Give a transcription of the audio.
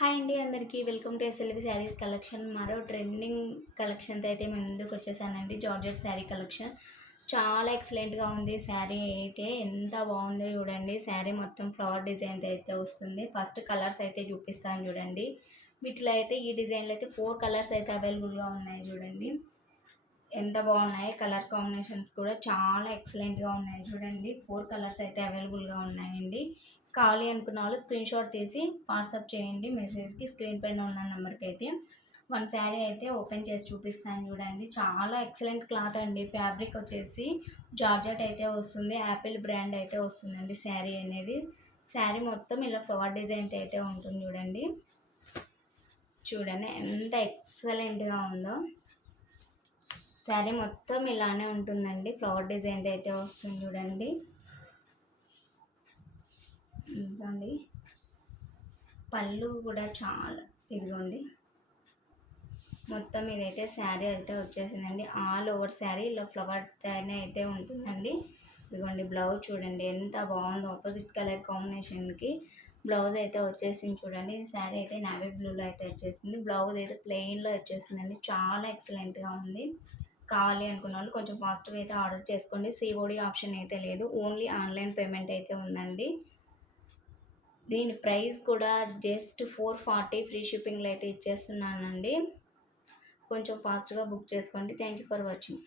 Hi అండి అందరికీ welcome to SLV saris collection. మరో ట్రెండింగ్ కలెక్షన్తో అయితే మేము ముందుకు వచ్చేసానండి. జార్జెట్ శారీ కలెక్షన్ చాలా ఎక్సలెంట్గా ఉంది. శారీ అయితే ఎంత బాగుందో చూడండి. శారీ మొత్తం ఫ్లవర్ డిజైన్తో అయితే వస్తుంది. ఫస్ట్ కలర్స్ అయితే చూపిస్తాను చూడండి. వీటిలో అయితే ఈ డిజైన్లో అయితే 4 కలర్స్ అయితే అవైలబుల్గా ఉన్నాయి చూడండి. ఎంత బాగున్నాయి. కలర్ కాంబినేషన్స్ కూడా చాలా ఎక్సలెంట్గా ఉన్నాయి చూడండి. 4 కలర్స్ అయితే అవైలబుల్గా ఉన్నాయండి. కావాలి అనుకున్న వాళ్ళు స్క్రీన్ షాట్ తీసి వాట్సాప్ చేయండి మెసేజ్కి. స్క్రీన్ పైన ఉన్న నెంబర్కి అయితే వన్ శారీ అయితే ఓపెన్ చేసి చూపిస్తాను చూడండి. చాలా ఎక్సలెంట్ క్లాత్ అండి. ఫ్యాబ్రిక్ వచ్చేసి జార్జెట్ అయితే వస్తుంది. యాపిల్ బ్రాండ్ అయితే వస్తుందండి శారీ అనేది. శారీ మొత్తం ఇలా ఫ్లవర్ డిజైన్ అయితే ఉంటుంది చూడండి. చూడండి ఎంత ఎక్సలెంట్గా ఉందో. శారీ మొత్తం ఇలానే ఉంటుందండి. ఫ్లవర్ డిజైన్ అయితే వస్తుంది చూడండి. ఇదిగోండి పళ్ళు కూడా చాలా ఇదిగోండి. మొత్తం ఇదైతే శారీ అయితే వచ్చేసిందండి. ఆల్ ఓవర్ శారీ ఇలా ఫ్లవర్ అయితే ఉంటుందండి. ఇదిగోండి బ్లౌజ్ చూడండి ఎంత బాగుందో. ఆపోజిట్ కలర్ కాంబినేషన్కి బ్లౌజ్ అయితే వచ్చేసింది చూడండి. శారీ అయితే నావీ బ్లూలో అయితే వచ్చేసింది. బ్లౌజ్ అయితే ప్లెయిన్లో వచ్చేసిందండి. చాలా ఎక్సలెంట్గా ఉంది. కావాలి అనుకున్న వాళ్ళు కొంచెం ఫాస్ట్గా అయితే ఆర్డర్ చేసుకోండి. సిఓడి ఆప్షన్ అయితే లేదు. ఓన్లీ ఆన్లైన్ పేమెంట్ అయితే ఉందండి. దీని ప్రైస్ కూడా జస్ట్ 440 ఫ్రీ షిప్పింగ్లో అయితే ఇచ్చేస్తున్నానండి. కొంచెం ఫాస్ట్గా బుక్ చేసుకోండి. Thank you for watching.